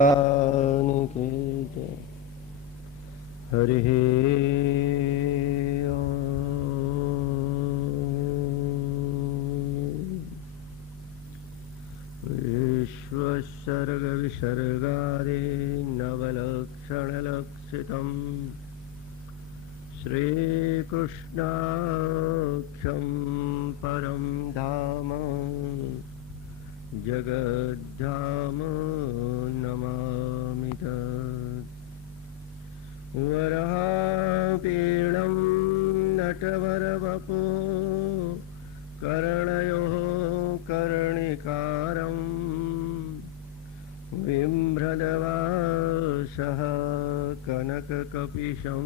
भगवान की जय। हरि विश्वसर्ग विसर्गादि नवलक्षणलक्षितम् श्रीकृष्णाख्यं परं धाम जगद्धाम नमामि तत्। वराहपीडं नटवरवपो कर्णयोः कर्णिकारं बिभ्रदवासः कनककपिशं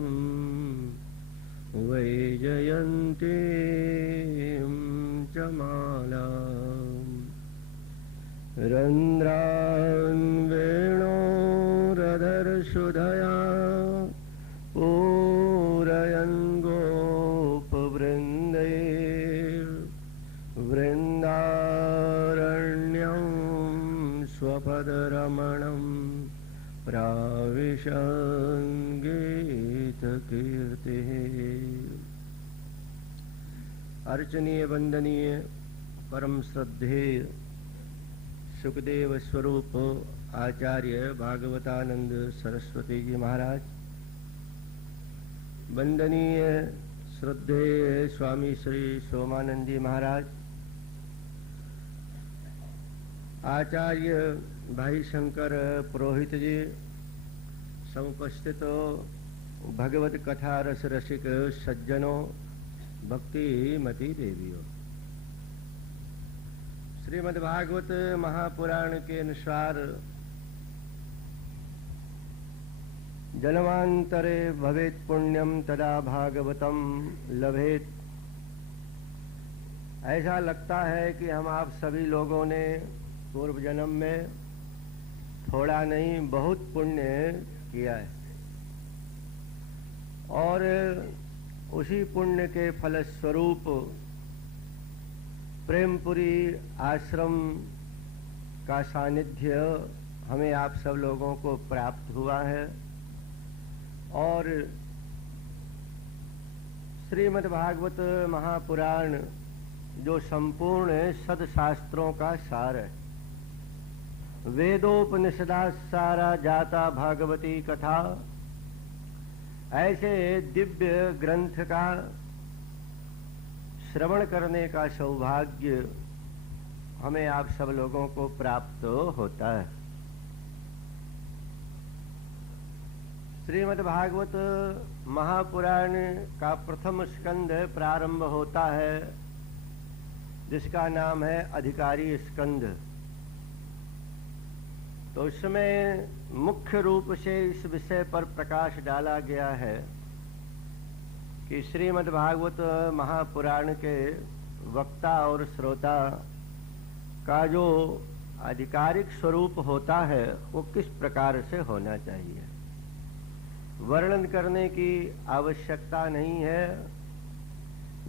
वैजयन्तीं च मालाम् रन्ध्रान् वेणोरधरसुधया पूरयन् गोपवृन्दै वृन्दारण्यं स्वपदरमणं प्राविशन् गीतकीर्तिः। अर्चनीय वंदनीय परम श्रद्धेय सुखदेव स्वरूप आचार्य भागवतानंद सरस्वती जी महाराज, वंदनीय श्रद्धेय स्वामी श्री सोमानंद जी महाराज, आचार्य भाई शंकर पुरोहित जी, समुपस्थित भगवत कथा रस रसिक सज्जनों, भक्ति मती देवियों। श्रीमद्भागवत महापुराण के अनुसार जन्मांतरे भवेत पुण्यम तदा भागवतम लभेत। ऐसा लगता है कि हम आप सभी लोगों ने पूर्व जन्म में थोड़ा नहीं बहुत पुण्य किया है और उसी पुण्य के फलस्वरूप प्रेमपुरी आश्रम का सानिध्य हमें आप सब लोगों को प्राप्त हुआ है और श्रीमद्भागवत महापुराण जो संपूर्ण सदशास्त्रों का सार है, वेदोपनिषदा सारा जाता भागवती कथा, ऐसे दिव्य ग्रंथ का श्रवण करने का सौभाग्य हमें आप सब लोगों को प्राप्त होता है। श्रीमद्भागवत महापुराण का प्रथम स्कंद प्रारंभ होता है जिसका नाम है अधिकारी स्कंद। तो इसमें मुख्य रूप से इस विषय पर प्रकाश डाला गया है कि श्रीमद्भागवत महापुराण के वक्ता और श्रोता का जो आधिकारिक स्वरूप होता है वो किस प्रकार से होना चाहिए। वर्णन करने की आवश्यकता नहीं है।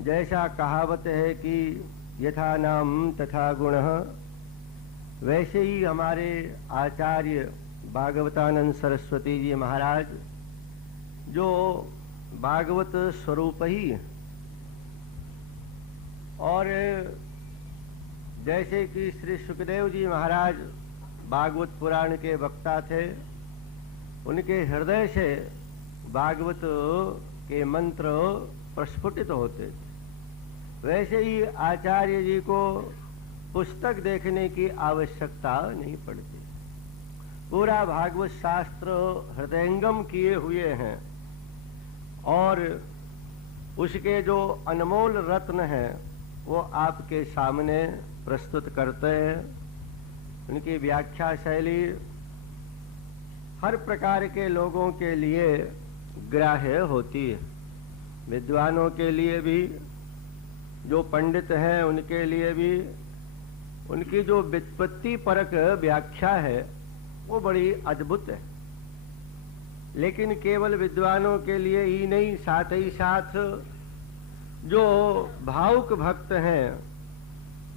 जैसा कहावत है कि यथा नाम तथा गुणः, वैसे ही हमारे आचार्य भागवतानंद सरस्वती जी महाराज जो भागवत स्वरूप ही, और जैसे कि श्री सुखदेव जी महाराज भागवत पुराण के वक्ता थे, उनके हृदय से भागवत के मंत्र प्रस्फुटित होते थे, वैसे ही आचार्य जी को पुस्तक देखने की आवश्यकता नहीं पड़ती। पूरा भागवत शास्त्र हृदयंगम किए हुए हैं और उसके जो अनमोल रत्न हैं वो आपके सामने प्रस्तुत करते हैं। उनकी व्याख्या शैली हर प्रकार के लोगों के लिए ग्राह्य होती है। विद्वानों के लिए भी, जो पंडित हैं उनके लिए भी, उनकी जो व्युत्पत्ति परक व्याख्या है वो बड़ी अद्भुत है। लेकिन केवल विद्वानों के लिए ही नहीं, साथ ही साथ जो भावुक भक्त हैं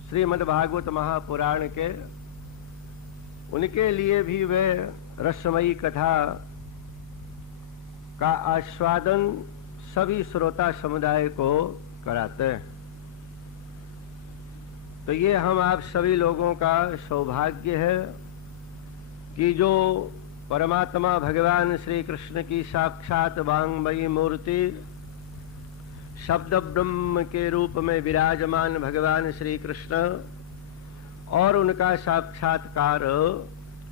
श्रीमद्भागवत महापुराण के, उनके लिए भी वे रसमयी कथा का आस्वादन सभी श्रोता समुदाय को कराते हैं। तो ये हम आप सभी लोगों का सौभाग्य है कि जो परमात्मा भगवान श्री कृष्ण की साक्षात वांगमयी मूर्ति, शब्द ब्रह्म के रूप में विराजमान भगवान श्री कृष्ण और उनका साक्षात्कार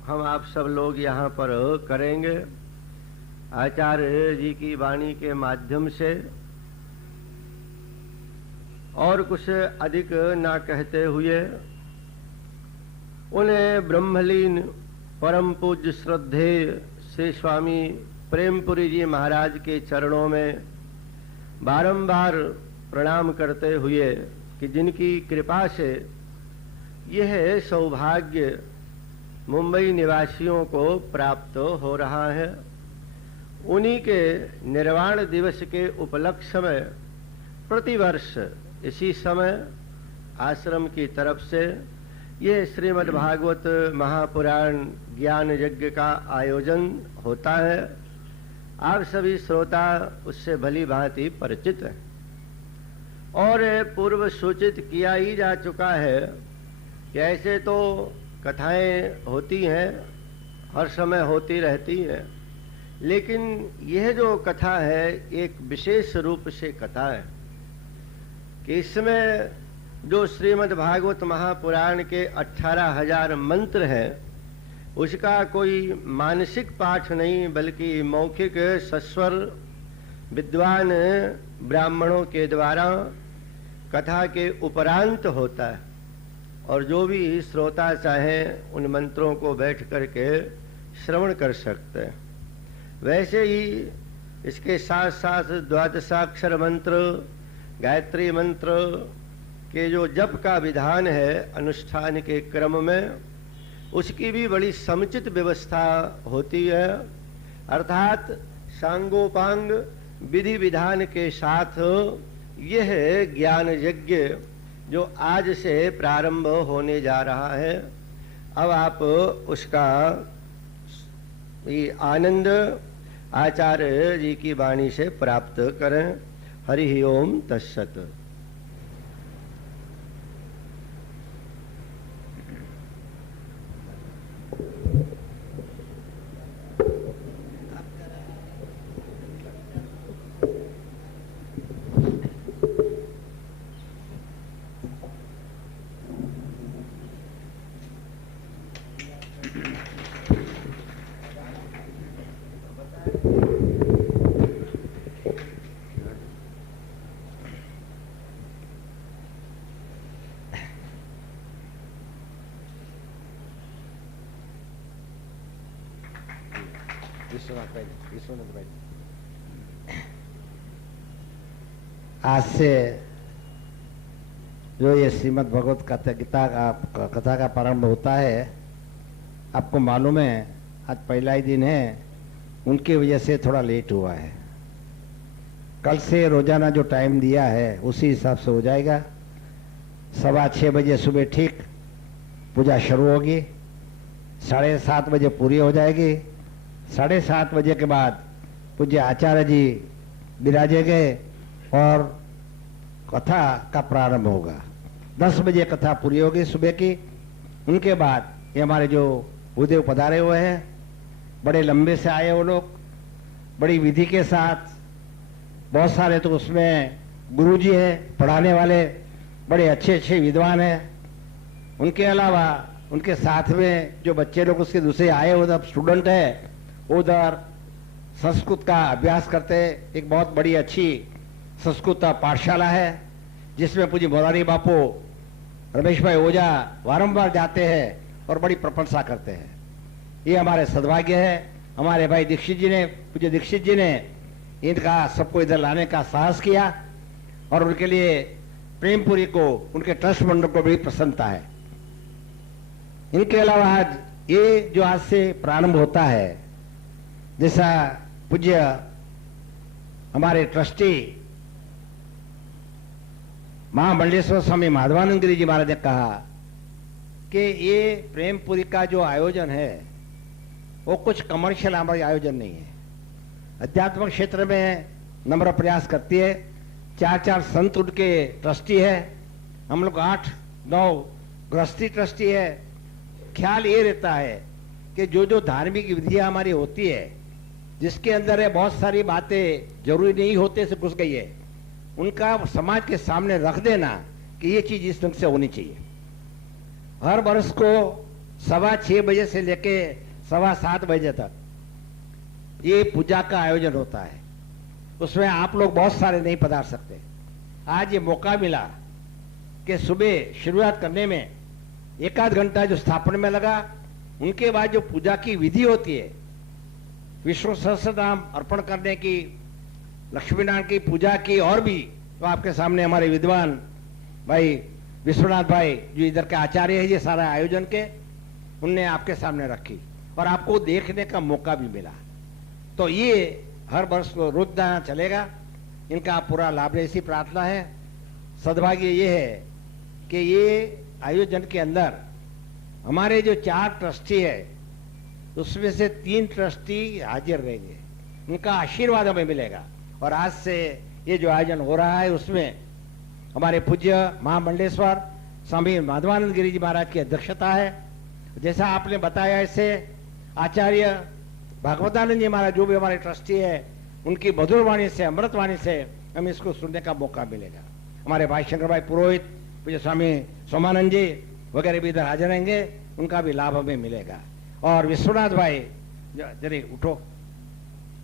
हम आप सब लोग यहाँ पर करेंगे आचार्य जी की वाणी के माध्यम से। और कुछ अधिक ना कहते हुए उन्हें ब्रह्मलीन परम पूज्य श्रद्धेय श्री स्वामी प्रेमपुरी जी महाराज के चरणों में बारंबार प्रणाम करते हुए कि जिनकी कृपा से यह सौभाग्य मुंबई निवासियों को प्राप्त हो रहा है, उन्हीं के निर्वाण दिवस के उपलक्ष्य में प्रतिवर्ष इसी समय आश्रम की तरफ से ये श्रीमद् भागवत महापुराण ज्ञान यज्ञ का आयोजन होता है। आप सभी श्रोता उससे भली भांति परिचित हैं और पूर्व सूचित किया ही जा चुका है कि ऐसे तो कथाएं होती हैं, हर समय होती रहती हैं, लेकिन यह जो कथा है एक विशेष रूप से कथा है कि इसमें जो श्रीमद् भागवत महापुराण के 18,000 मंत्र हैं उसका कोई मानसिक पाठ नहीं बल्कि मौखिक सस्वर विद्वान ब्राह्मणों के द्वारा कथा के उपरांत होता है और जो भी श्रोता चाहें उन मंत्रों को बैठ करके श्रवण कर सकते हैं। वैसे ही इसके साथ साथ द्वादशाक्षर मंत्र, गायत्री मंत्र के जो जप का विधान है अनुष्ठान के क्रम में, उसकी भी बड़ी समुचित व्यवस्था होती है, अर्थात सांगोपांग विधि विधान के साथ यह ज्ञान यज्ञ जो आज से प्रारंभ होने जा रहा है, अब आप उसका ये आनंद आचार्य जी की वाणी से प्राप्त करें। हरि ओम तत्सत। आज से जो ये श्रीमद् भगवत कथा का प्रारंभ होता है, आपको मालूम है आज पहला ही दिन है, उनकी वजह से थोड़ा लेट हुआ है। कल से रोजाना जो टाइम दिया है उसी हिसाब से हो जाएगा। 6:15 बजे सुबह ठीक पूजा शुरू होगी, 7:30 बजे पूरी हो जाएगी। 7:30 बजे के बाद पूज्य आचार्य जी विराजेंगे और कथा का प्रारंभ होगा। 10 बजे कथा पूरी होगी सुबह की। उनके बाद ये हमारे जो भूदेव पधारे हुए हैं, बड़े लंबे से आए वो लोग, बड़ी विधि के साथ, बहुत सारे तो उसमें गुरुजी हैं पढ़ाने वाले, बड़े अच्छे अच्छे विद्वान हैं। उनके अलावा उनके साथ में जो बच्चे लोग उसके दूसरे आए उधर स्टूडेंट है, उधर संस्कृत का अभ्यास करते। एक बहुत बड़ी अच्छी संस्कृत पाठशाला है जिसमें पूज्य मोरारी बापू रमेश भाई ओझा बारंबार जाते हैं और बड़ी प्रशंसा करते हैं। ये हमारे सद्भाग्य है। हमारे भाई दीक्षित जी ने, पूज्य दीक्षित जी ने इनका सबको इधर लाने का साहस किया और उनके लिए प्रेमपुरी को, उनके ट्रस्ट मंडल को बड़ी प्रसन्नता है। इनके अलावा आज ये जो आज से प्रारंभ होता है, जैसा पूज्य हमारे ट्रस्टी महामंडलेश्वर स्वामी माधवानंद गिरी जी महाराज ने कहा कि ये प्रेमपुरी का जो आयोजन है वो कुछ कमर्शियल हमारे आयोजन नहीं है। अध्यात्म क्षेत्र में नम्र प्रयास करती है। 4 संत उनके ट्रस्टी है, हम लोग 8-9 गृहस्थी ट्रस्टी है। ख्याल ये रहता है कि जो जो धार्मिक विधियां हमारी होती है, जिसके अंदर है बहुत सारी बातें जरूरी नहीं होते से घुस गई है, उनका समाज के सामने रख देना कि ये चीज इस ढंग से होनी चाहिए। हर वर्ष को 6:15 बजे से लेके 7:15 बजे तक ये पूजा का आयोजन होता है। उसमें आप लोग बहुत सारे नहीं पधार सकते। आज ये मौका मिला कि सुबह शुरुआत करने में 1 घंटा जो स्थापना में लगा, उनके बाद जो पूजा की विधि होती है, विष्णु सहस्त्रनाम अर्पण करने की, लक्ष्मी नारायण की पूजा की, और भी तो आपके सामने हमारे विद्वान भाई विश्वनाथ भाई जो इधर के आचार्य है ये सारा आयोजन के, उनने आपके सामने रखी और आपको देखने का मौका भी मिला। तो ये हर वर्ष रोजाना चलेगा, इनका पूरा लाभ ले, ऐसी प्रार्थना है। सद्भाग्य ये है कि ये आयोजन के अंदर हमारे जो 4 ट्रस्टी है उसमें से 3 ट्रस्टी हाजिर रहेंगे, उनका आशीर्वाद हमें मिलेगा। और आज से ये जो आयोजन हो रहा है उसमें हमारे पूज्य महामंडलेश्वर स्वामी माधवानंद गिरी जी महाराज की अध्यक्षता है। जैसा आपने बताया, ऐसे आचार्य भागवतानंद जी महाराज जो भी हमारे ट्रस्टी है, उनकी मधुर वाणी से, अमृत वाणी से हमें इसको सुनने का मौका मिलेगा। हमारे भाई शंकर भाई पुरोहित, पूज्य स्वामी सोमानंद जी वगैरह भी इधर हाजिर रहेंगे, उनका भी लाभ हमें मिलेगा। और विश्वनाथ भाई जरे उठो,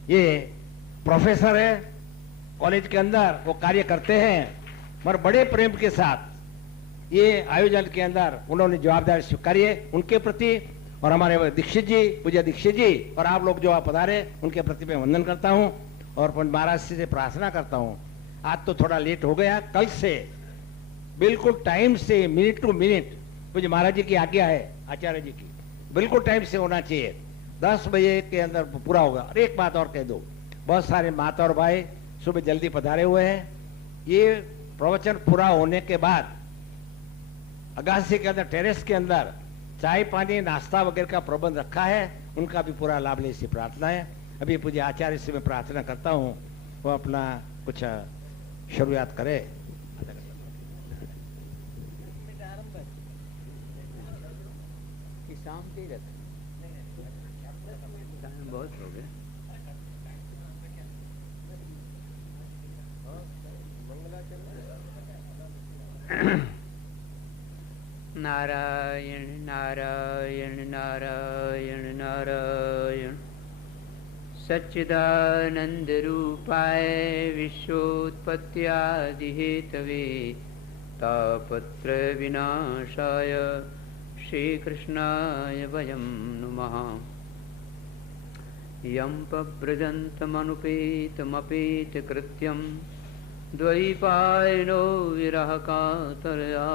ये प्रोफेसर है कॉलेज के अंदर, वो कार्य करते हैं और बड़े प्रेम के साथ ये आयोजन के अंदर उन्होंने जवाबदारी स्वीकारी है उनके प्रति। और हमारे दीक्षित जी, पूज्य दीक्षित जी और आप लोग जो आप पधारे, उनके प्रति मैं वंदन करता हूँ और पंडित महाराज से प्रार्थना करता हूँ। आज तो थोड़ा लेट हो गया, कल से बिल्कुल टाइम से, मिनट टू मिनट, पूज्य महाराज जी की आज्ञा है, आचार्य जी की, बिल्कुल टाइम से होना चाहिए। 10 बजे के अंदर पूरा होगा। और एक बात और कह दो, बहुत सारे माता और भाई सुबह जल्दी पधारे हुए हैं। ये प्रवचन पूरा होने के बाद अगासी के अंदर, टेरेस के अंदर चाय पानी नाश्ता वगैरह का प्रबंध रखा है, उनका भी पूरा लाभ ले, ऐसी प्रार्थना है। अभी पूज्य आचार्य से मैं प्रार्थना करता हूँ वो अपना कुछ शुरुआत करे। शाम के बहुत हो गए। नारायण नारायण नारायण नारायण। सच्चिदानंद रूपाय विश्वोत्पत्त्यादि हेतवे तापत्र विनाशाय श्रीकृष्णाय वयं नुमः। यं पव्रजन्तमनुपेतमपेतकृत्यं द्वैपायनो विरहकातरया